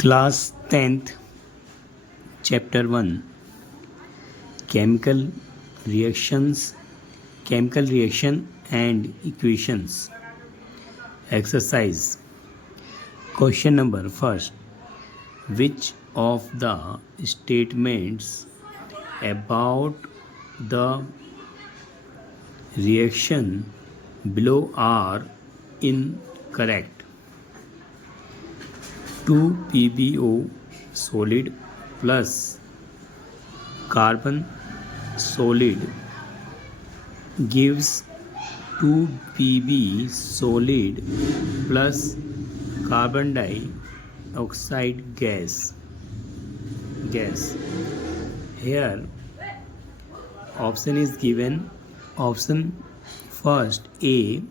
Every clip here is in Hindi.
Class 10th, Chapter 1, Chemical Reactions, Chemical Reaction and Equations. Exercise. Question number first. Which of the statements about the reaction below are incorrect? 2 PbO solid plus carbon solid gives 2 Pb solid plus carbon dioxide gas. Here option is given. Option first A,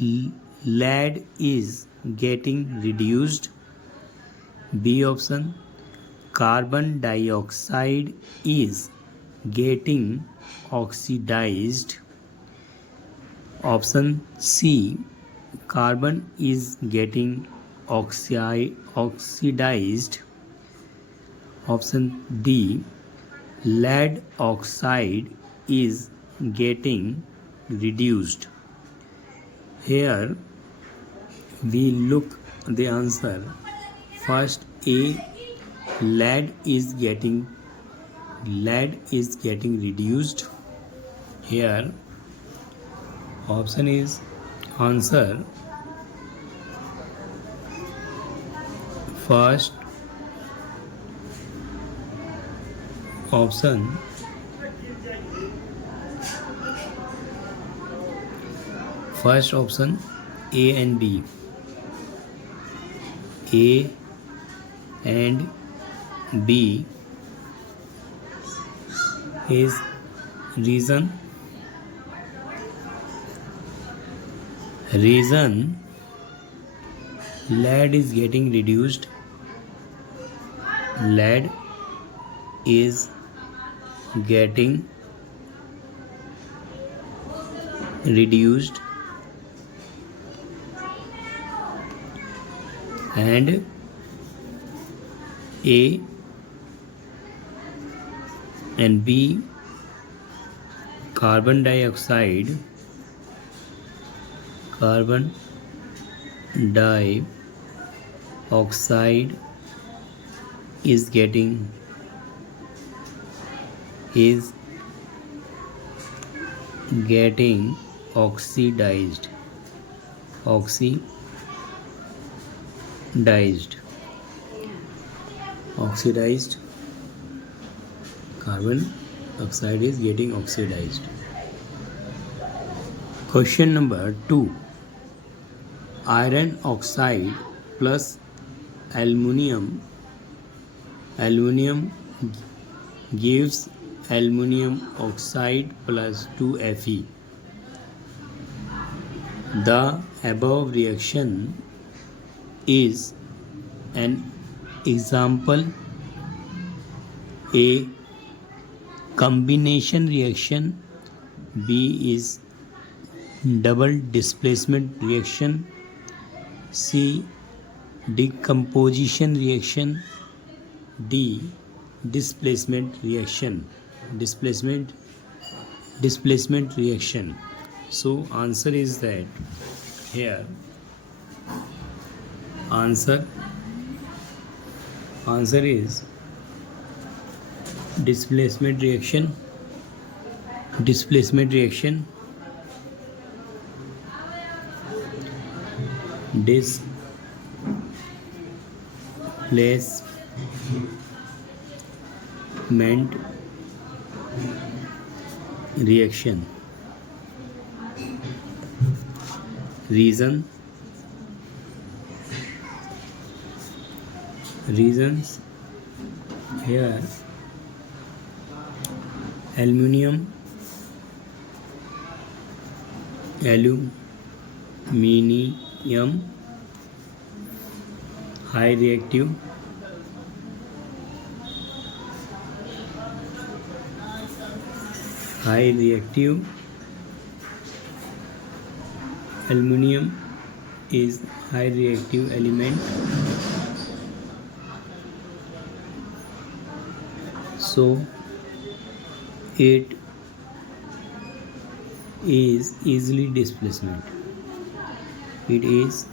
lead is getting reduced. B option, carbon dioxide is getting oxidized. Option C, carbon is getting oxidized. Option D, lead oxide is getting reduced. Here we look the answer. First A, lead is getting reduced. Here option is answer. First option A and B. A and B is reason lead is getting reduced. Lead is getting reduced and A and B, carbon dioxide is getting oxidized. Carbon dioxide is getting oxidized. Question number 2. Iron oxide plus aluminium gives aluminium oxide plus 2Fe. The above reaction is an example. A, combination reaction. B is double displacement reaction. C, decomposition reaction. D, displacement reaction. So answer is that here answer is displacement reaction. Displacement reaction. Reasons here aluminium high reactive, Aluminium is high reactive element. so it is easily displacement. It is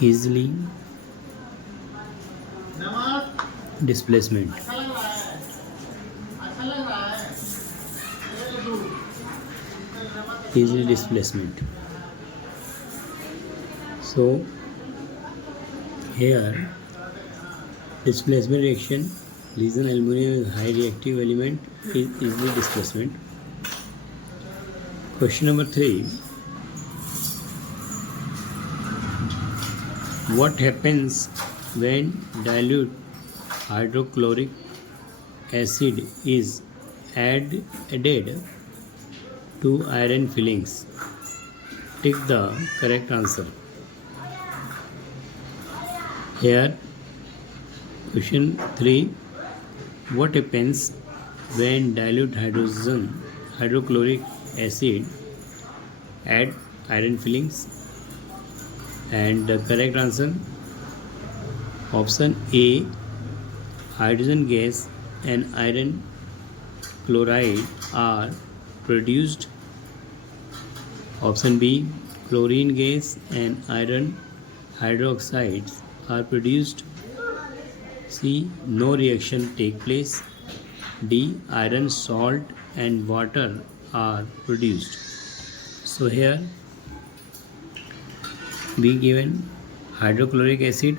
easily displacement. Easily displacement. So here displacement reaction, Lesion aluminum is high reactive element, is easily displacement. Question number 3. What happens when dilute hydrochloric acid is added to iron fillings? Take the correct answer. Here, question 3. What happens when dilute hydrochloric acid add iron fillings? And the correct answer, option A, hydrogen gas and iron chloride are produced. Option B, chlorine gas and iron hydroxides are produced. C, no reaction take place. D, iron salt and water are produced. So here we given hydrochloric acid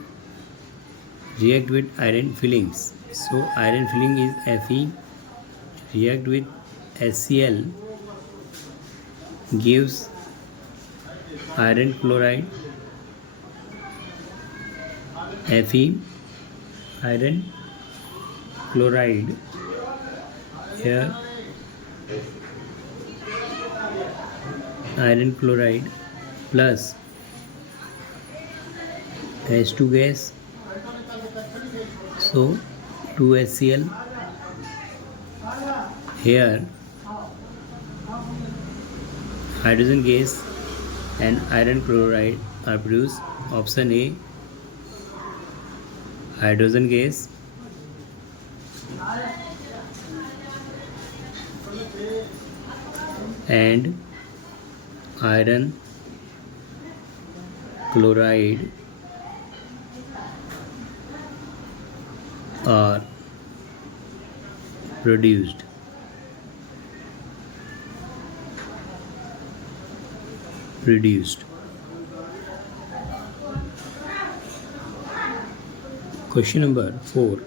react with iron fillings. So iron filling is Fe, react with HCl gives iron chloride, Fe, iron chloride. Here iron chloride plus H2 gas, so 2HCl. Here hydrogen gas and iron chloride are produced. Option A, hydrogen gas. And iron chloride are produced. Question number 4.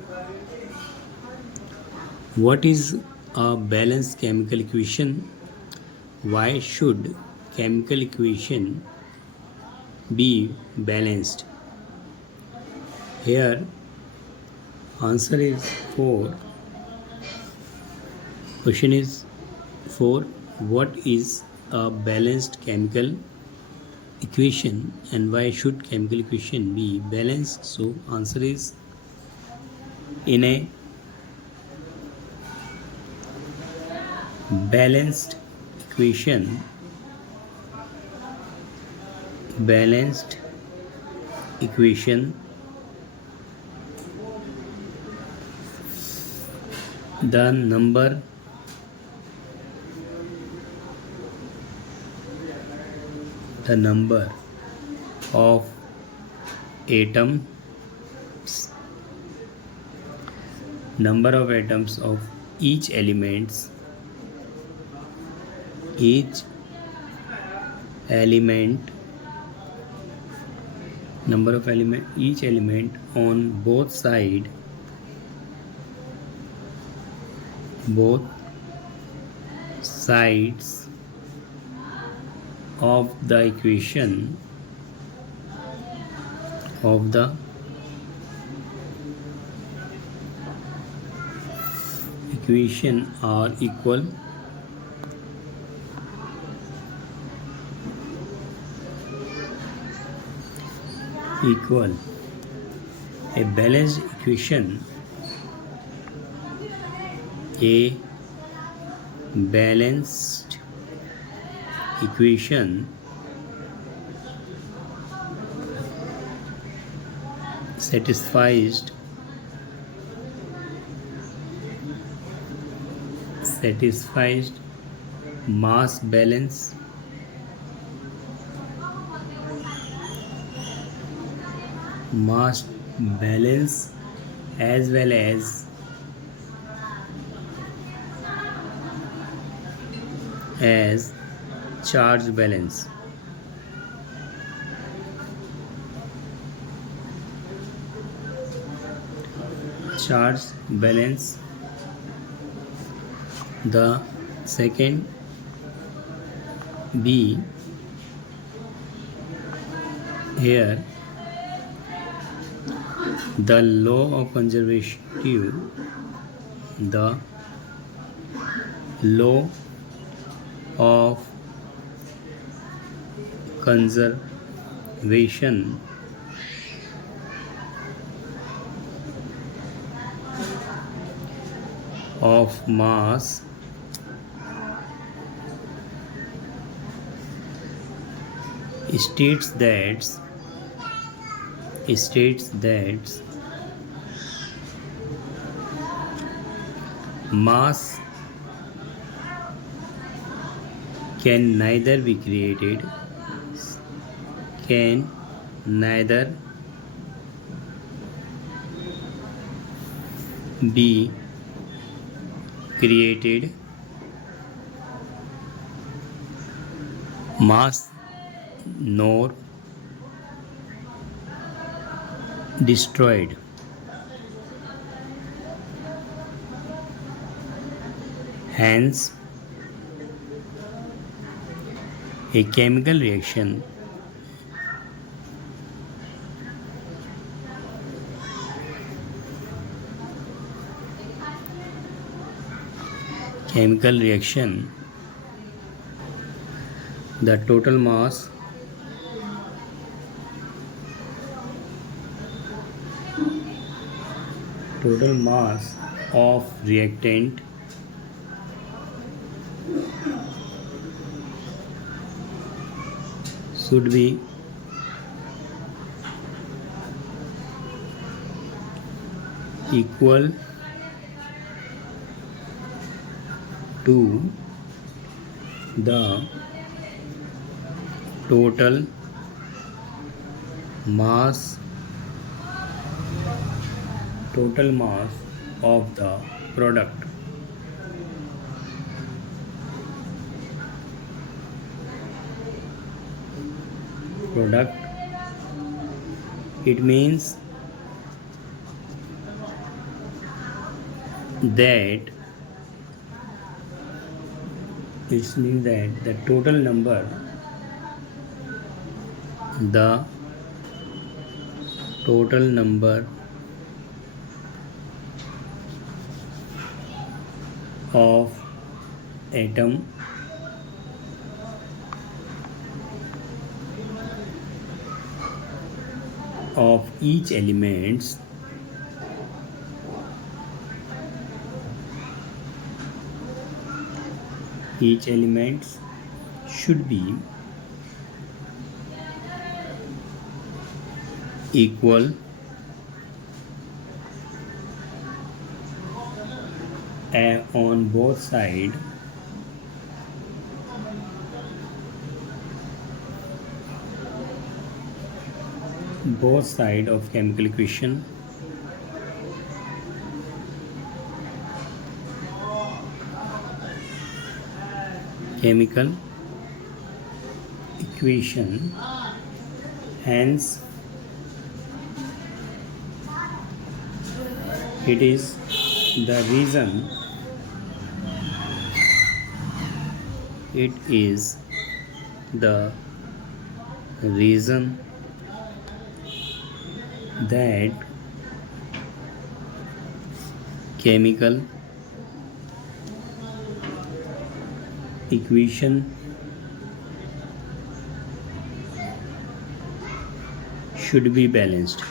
What is a balanced chemical equation? Why should chemical equation be balanced? Here answer is 4. Question is 4. What is a balanced chemical equation and why should chemical equation be balanced? So answer is, in a balanced equation, the number of atoms of each element on both sides of the equation are equal. A balanced equation satisfies satisfies mass balance, as well as charge balance. Charge balance. The second B, here the law of conservative, the law of conservation of mass states that mass can neither be created mass nor destroyed. Hence, a chemical reaction the total mass of reactant should be equal to the total mass of the product. It means that the total number of atom of each elements should be equal on both sides of chemical equation. Hence, it is the reason that chemical equation should be balanced.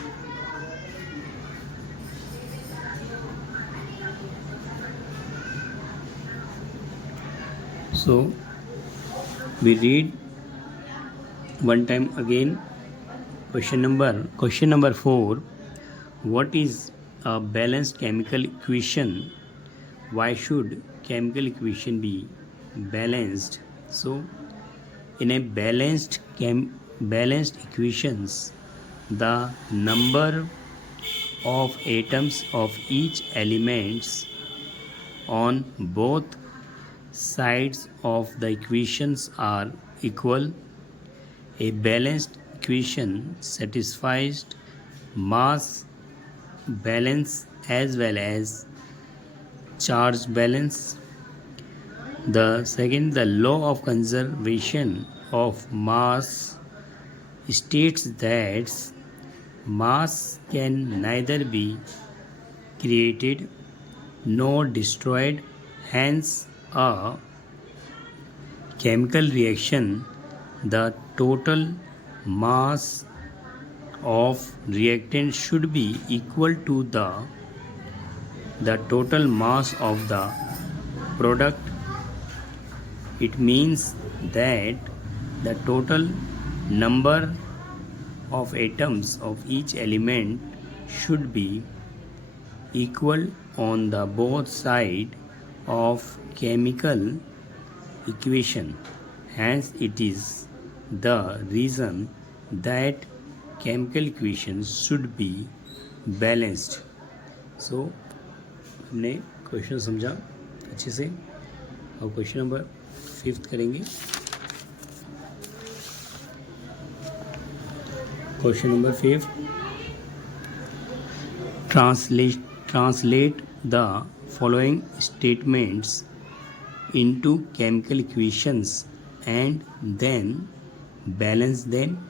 So we read one time again question number 4. What is a balanced chemical equation? why should chemical equation be balanced? So in a balanced equations, the number of atoms of each elements on both sides of the equations are equal. A balanced equation satisfies mass balance as well as charge balance. The second, the law of conservation of mass states that mass can neither be created nor destroyed. Hence, a chemical reaction, the total mass of reactant should be equal to the total mass of the product. It means that the total number of atoms of each element should be equal on the both side of chemical equation. Hence, it is the reason that chemical equations should be balanced. So हमने क्वेश्चन समझा अच्छे से. अब क्वेश्चन नंबर 5 करेंगे. Question number 5, translate the following statements into chemical equations and then balance them.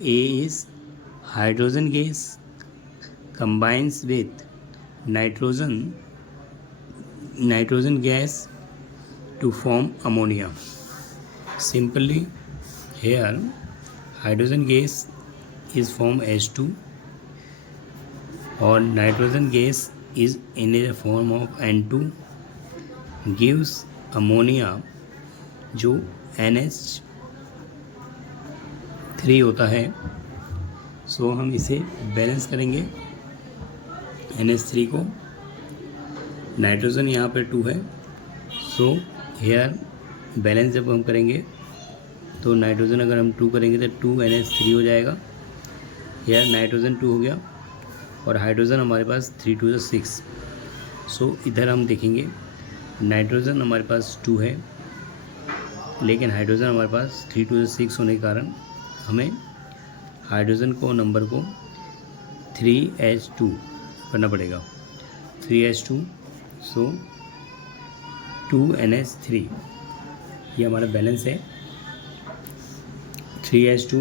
A is hydrogen gas combines with nitrogen gas to form ammonia. Simply, here hydrogen gas is form H2 or nitrogen gas is in a form of N2 gives ammonia जो NH3 होता है. सो हम इसे बैलेंस करेंगे NH3 को. नाइट्रोजन यहाँ पर 2 है. सो हेयर बैलेंस जब हम करेंगे तो नाइट्रोजन अगर हम 2 करेंगे तो 2 NH3 हो जाएगा. हेयर नाइट्रोजन 2 हो गया और हाइड्रोजन हमारे पास 3 2 6. सो इधर हम देखेंगे नाइट्रोजन हमारे पास 2 है लेकिन हाइड्रोजन हमारे पास 3 2 6 होने के कारण हमें हाइड्रोजन को नंबर को 3H2 करना पड़ेगा. 3H2 सो 2NH3 ये हमारा बैलेंस है. 3H2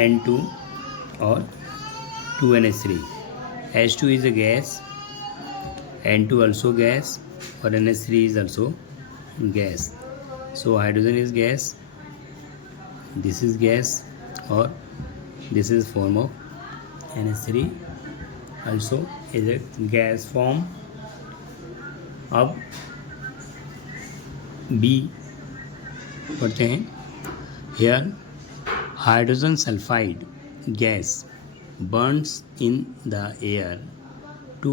N2 और 2NH3. H2 is a gas, N2 also gas और NH3 is also gas. So hydrogen is gas, this is gas और this is form of NH3 also is a gas form. अब B पढ़ते हैं. Here hydrogen sulfide gas burns in the air to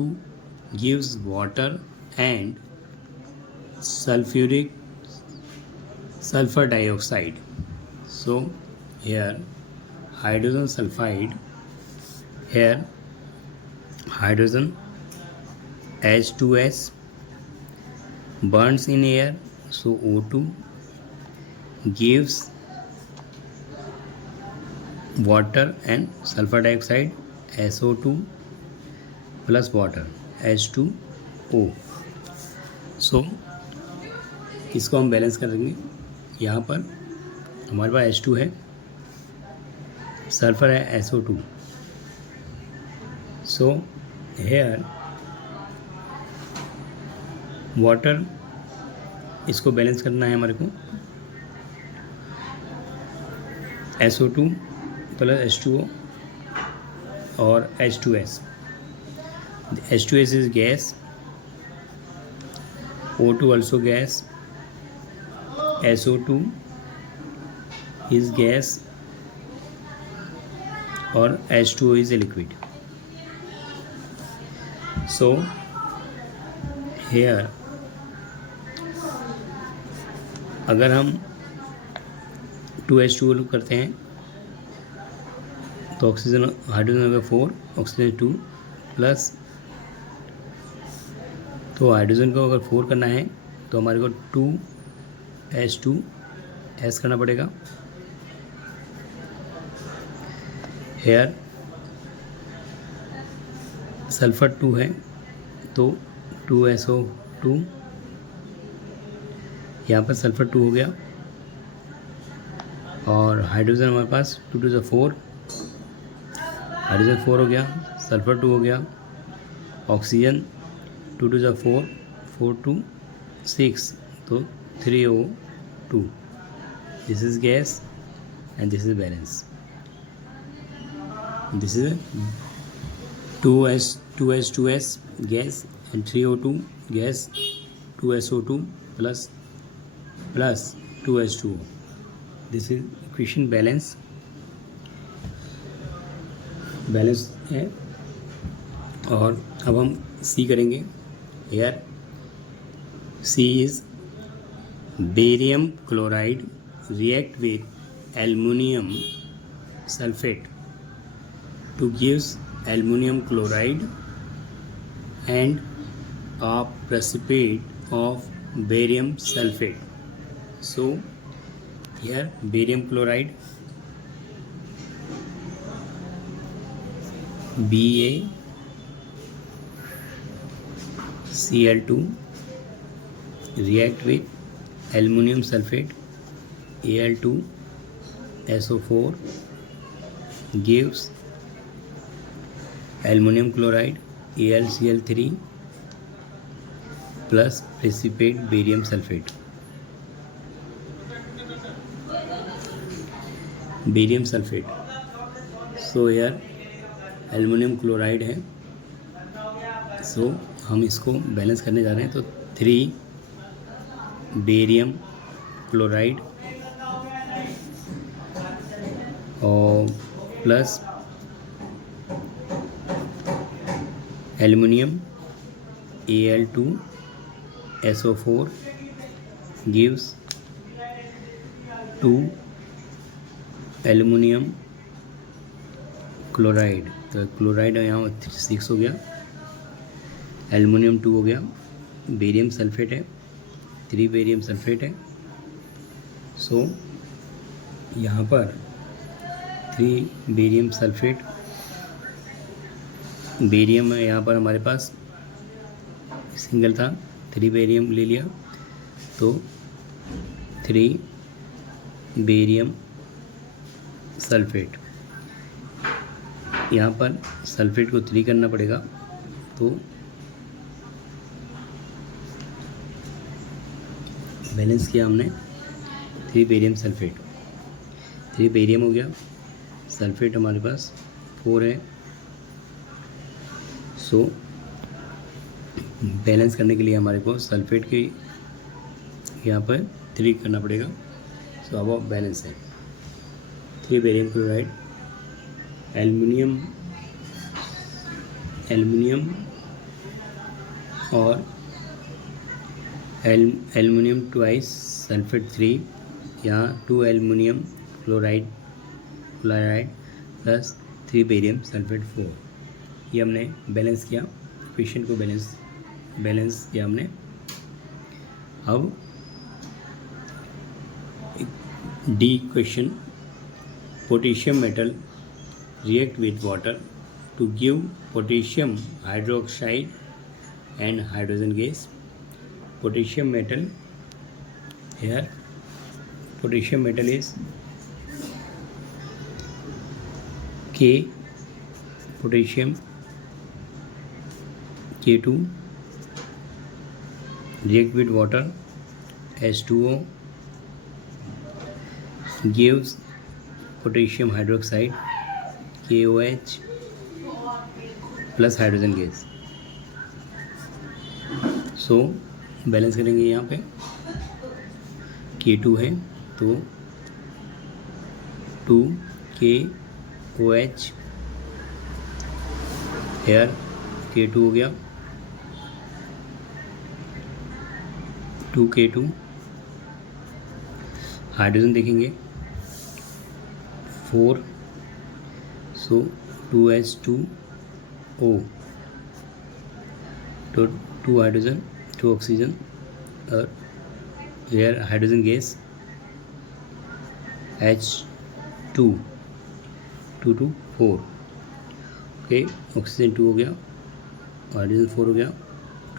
gives water and sulfur dioxide. So here hydrogen sulfide, here hydrogen H2S burns in air, so O2 gives water and sulfur dioxide SO2 plus water H2O. सो इसको हम बैलेंस करेंगे. यहाँ पर हमारे पास H2 है, सल्फर है SO2. सो हेयर वाटर इसको बैलेंस करना है हमारे को. SO2 प्लस H2O और H2S. H2S is gas, O2 also gas, SO2 is gas और H2O is a liquid. So here अगर हम 2H2O करते हैं तो ऑक्सीजन हाइड्रोजन होगा 4, ऑक्सीजन 2 प्लस, तो हाइड्रोजन को अगर 4 करना है तो हमारे को 2H2S करना पड़ेगा। हेयर सल्फर 2 है तो 2SO2, यहाँ पर सल्फर 2 हो गया, और हाइड्रोजन हमारे पास 2 to 4, हाइड्रोजन 4 हो गया, सल्फर 2 हो गया, ऑक्सीजन 2 to 4, 4 to 6, तो 3O2। This is gas and this is balance. This is 2H2S gas and 3O2 gas, 2SO2 plus 2H2O. This is equation balance है। और अब हम C करेंगे। Here C is barium chloride react with aluminum sulfate to gives aluminum chloride and a precipitate of barium sulfate. So here barium chloride BaCl2 react with aluminum sulfate Al2SO4 gives aluminum chloride AlCl3 plus precipitate barium sulfate। Barium sulphate, so here aluminium chloride है, सो हम इसको बैलेंस करने जा रहे हैं। तो 3 बेरियम क्लोराइड और plus aluminium Al2SO4 gives 2 aluminium chloride, तो क्लोराइड यहाँ 6 हो गया, एल्युमिनियम 2 हो गया, बेरियम सल्फेट है 3 बेरियम सल्फेट है। सो यहाँ पर 3 बेरियम सल्फेट, बेरियम है यहाँ पर हमारे पास सिंगल था, 3 बेरियम ले लिया, तो 3 बेरियम सल्फेट, यहाँ पर सल्फेट को 3 करना पड़ेगा, तो बैलेंस किया हमने 3 बेरियम सल्फेट, 3 बेरियम हो गया, सल्फेट हमारे पास 4 है। सो बैलेंस करने के लिए हमारे को सल्फेट के यहाँ पर 3 करना पड़ेगा। सो अब बैलेंस है 3 बेरियम क्लोराइड, एल्युमिनियम और एल्युमिनियम ट्वाइस सल्फेट 3, यहाँ 2 aluminium chloride plus 3 barium sulphate 4। ये हमने बैलेंस किया, इक्वेशन को बैलेंस किया हमने। अब D equation, potassium metal react with water to give potassium hydroxide and hydrogen gas। potassium metal, here potassium metal is K, potassium K2 react with water H2O gives potassium hydroxide KOH plus hydrogen gas. So balance करेंगे, यहाँ पे K2 है तो 2 KOH, हेयर K2 हो गया, 2K2, हाइड्रोजन देखेंगे 4, सो 2H2O, तो 2 हाइड्रोजन 2 ऑक्सीजन, और here hydrogen gas H2 2 to 4, okay, oxygen 2 हो गया, हाइड्रोजन 4 हो गया,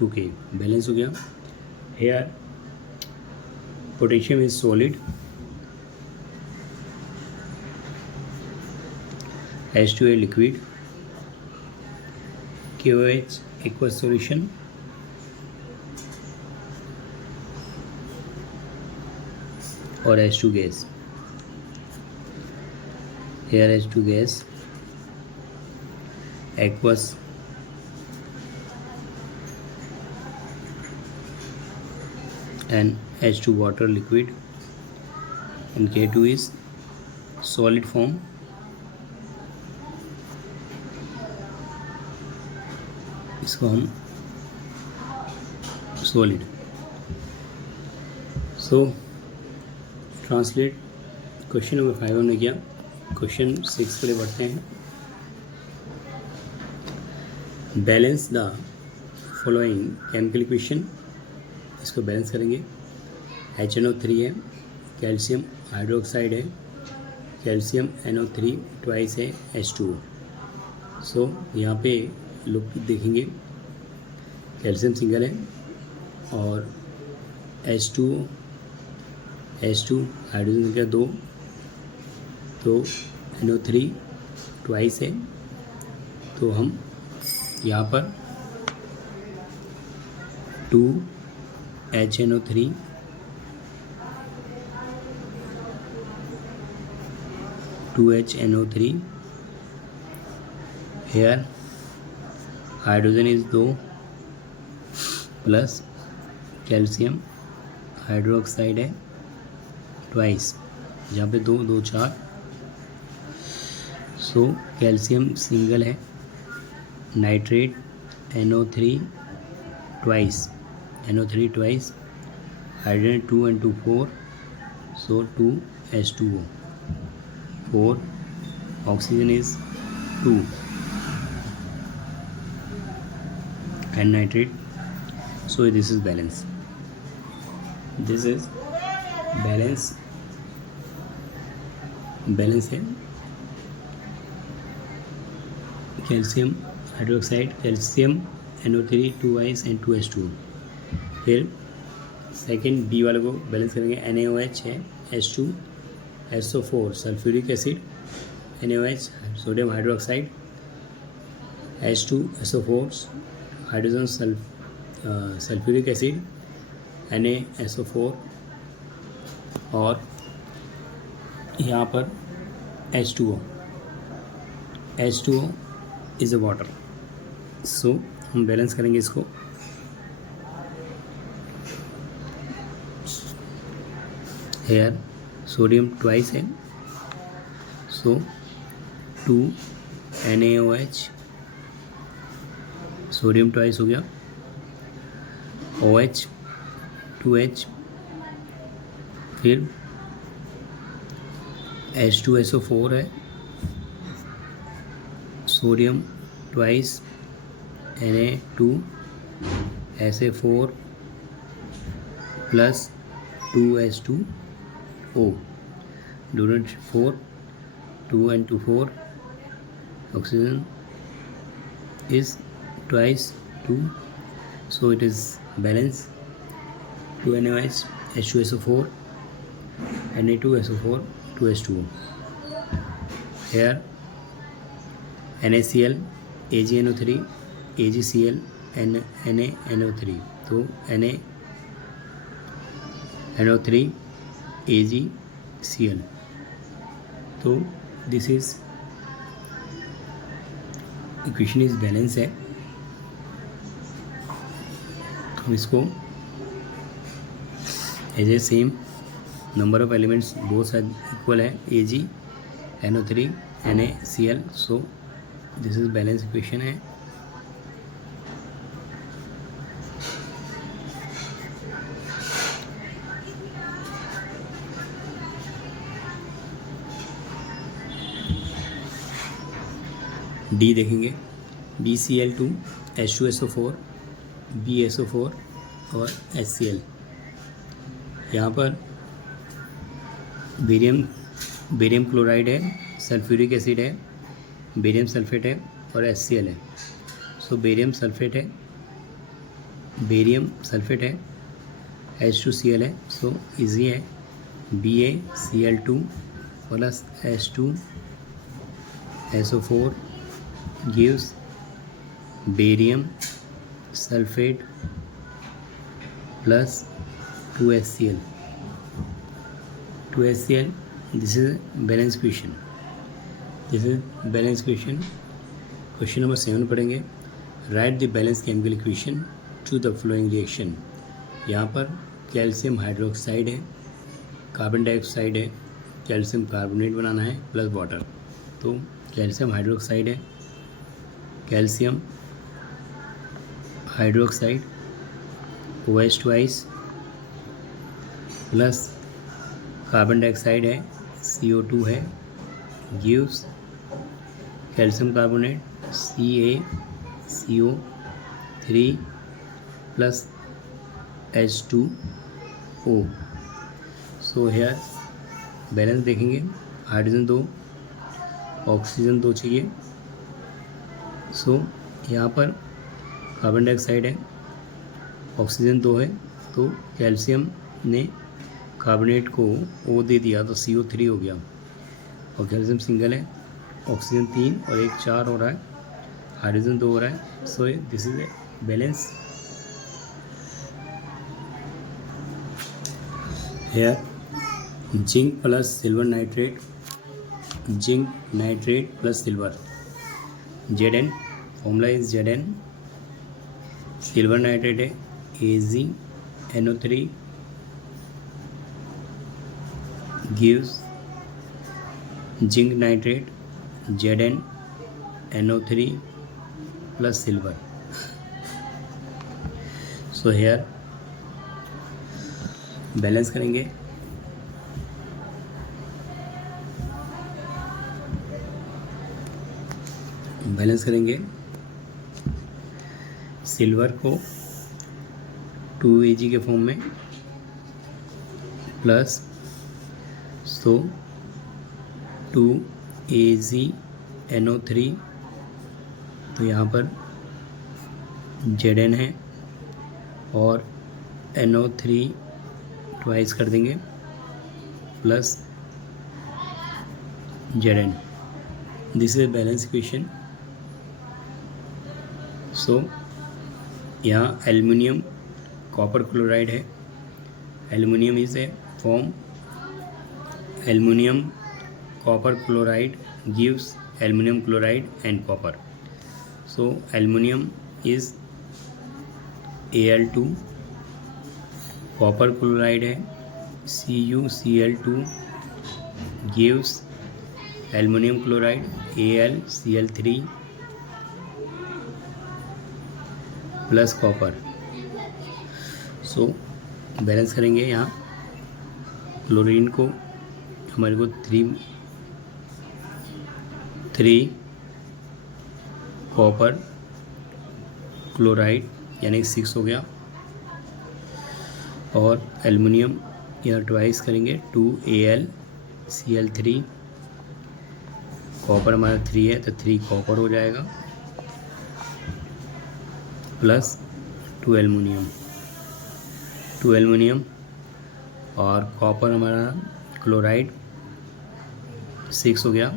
2K बैलेंस हो गया। Here potassium is solid, H2A liquid, KOH aqueous solution, और H2 gas. Here H2 gas, aqueous, and H2 water liquid, and K2 is solid form, इसको हम सॉलिड। सो ट्रांसलेट क्वेश्चन नंबर 5 हमने किया। क्वेश्चन 6 पे बढ़ते हैं। Balance the following chemical equation, इसको बैलेंस करेंगे। HNO3 है, कैल्शियम हाइड्रोक्साइड है, कैल्शियम NO3 ट्वाइस है H2O। सो यहाँ पे लोग देखेंगे कैल्शियम सिंगल है और H2 हाइड्रोजन का 2, तो NO3 ट्वाइस है, तो हम यहाँ पर 2HNO3 2HNO3, here hydrogen is 2 plus calcium hydroxide है ट्वाइस, जहाँ पे 2 2 4, सो कैल्शियम सिंगल है, nitrate NO3 twice, hydrogen 2 and 2 4, so 2H2O, 4, oxygen is 2 and nitrate, so this is balance, balance है calcium hydroxide, calcium NO3 2H and 2H2। फिर सेकेंड बी वाले को बैलेंस करेंगे। NaOH है, H2 SO4 sulphuric acid, NaOH sodium hydroxide, H2 SO4 hydrogen sulphuric acid, NaSO4, और यहाँ पर H2O इज अ वाटर। सो हम बैलेंस करेंगे इसको। हेयर सोडियम ट्वाइस है, सो 2 NaOH, सोडियम ट्वाइस हो गया, OH 2H, फिर H2SO4 है, sodium twice Na2 SA4 plus 2H2O, डोनट 4, 2 and 2 4, oxygen is twice 2, so it is balance, 2 NaOH, H2SO4, Na2SO4, 2H2O. Here NaCl, AgNO3, AgCl, NaNO3, तो NaNO3 AgCl, तो this is equation is balance है। हम इसको as a same number of elements both side equal है, AgNO3 NaCl, so this is balance equation है। डी देखेंगे BCl2 H2SO4 BSO4 और HCl। यहाँ पर बेरियम क्लोराइड है, सल्फ्यूरिक एसिड है, बेरियम सल्फेट है और HCl है। सो बेरियम सल्फेट है, H2Cl है, सो इजी है BaCl2 plus H2SO4 gives barium sulfate plus 2HCl. This is balance equation. Question number 7 पढ़ेंगे। Write the balanced chemical equation to the following reaction. यहाँ पर कैल्शियम हाइड्रोक्साइड है, कार्बन डाइऑक्साइड है, कैल्शियम कार्बोनेट बनाना है प्लस वाटर। तो कैल्शियम हाइड्रोक्साइड है, calcium hydroxide OH twice plus carbon dioxide है CO2 है, gives calcium carbonate CaCO3 plus H2O। So here balance देखेंगे, हाइड्रोजन 2 ऑक्सीजन 2 चाहिए। सो यहाँ पर कार्बन डाइऑक्साइड है, ऑक्सीजन 2 है, तो कैल्शियम ने कार्बोनेट को O दे दिया तो CO3 हो गया और कैल्शियम सिंगल है, ऑक्सीजन 3 और 1 4 हो रहा है, हाइड्रोजन 2 हो रहा है। So this is a balance. Here zinc plus silver nitrate, zinc nitrate plus silver, Zn formula is Zn। Silver nitrate है AgNO3 gives zinc nitrate ZnNO3 plus silver. So here balance करेंगे, सिल्वर को 2Ag के फॉर्म में प्लस 2AgNO3, तो यहाँ पर Zn है और NO3 ट्वाइस कर देंगे plus Zn। This is balance equation. So यहाँ एल्युमिनियम कॉपर क्लोराइड है, aluminium is a form, aluminum copper chloride gives aluminum chloride and copper. So aluminum is Al2, copper chloride है CuCl2 gives aluminum chloride AlCl3 plus copper. So balance करेंगे, यहाँ क्लोरीन को हमारे को 3 कॉपर क्लोराइड यानी 6 हो गया, और एल्युमिनियम यहाँ ट्वाइस करेंगे 2AlCl3, कॉपर हमारा 3 है तो 3 कॉपर हो जाएगा प्लस 2 एल्युमिनियम और कॉपर हमारा क्लोराइड 6 हो गया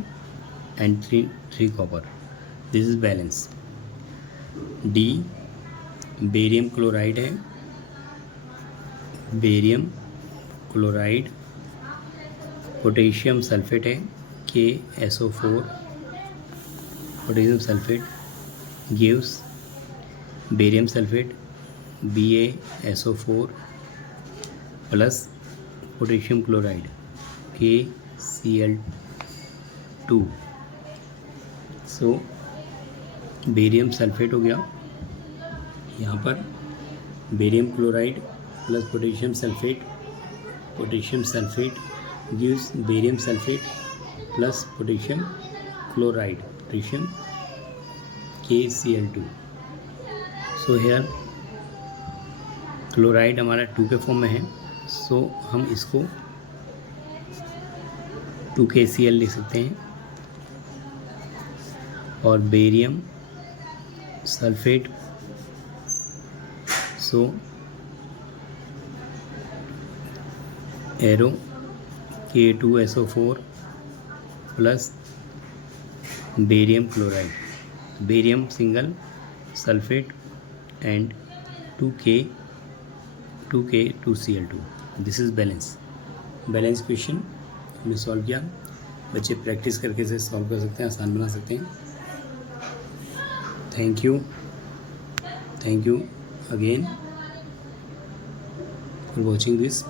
and 3 copper. This is balance. D barium chloride है, बेरियम क्लोराइड, पोटेशियम सल्फेट है KSO4, potassium sulphate gives barium sulphate BaSO4 plus potassium chloride KCl2। सो बेरियम सल्फेट हो गया, यहाँ पर barium chloride plus potassium sulphate gives barium sulphate plus potassium chloride, potassium KCl2. So here chloride हमारा 2 के फॉर्म में है, सो हम इसको 2KCl लिख सकते हैं। और barium sulphate, so arrow K2SO4 plus barium chloride, barium single sulphate and 2K2Cl2। This is balance question हमने सॉल्व किया। बच्चे प्रैक्टिस करके इसे सॉल्व कर सकते हैं, आसान बना सकते हैं। Thank you again for watching this.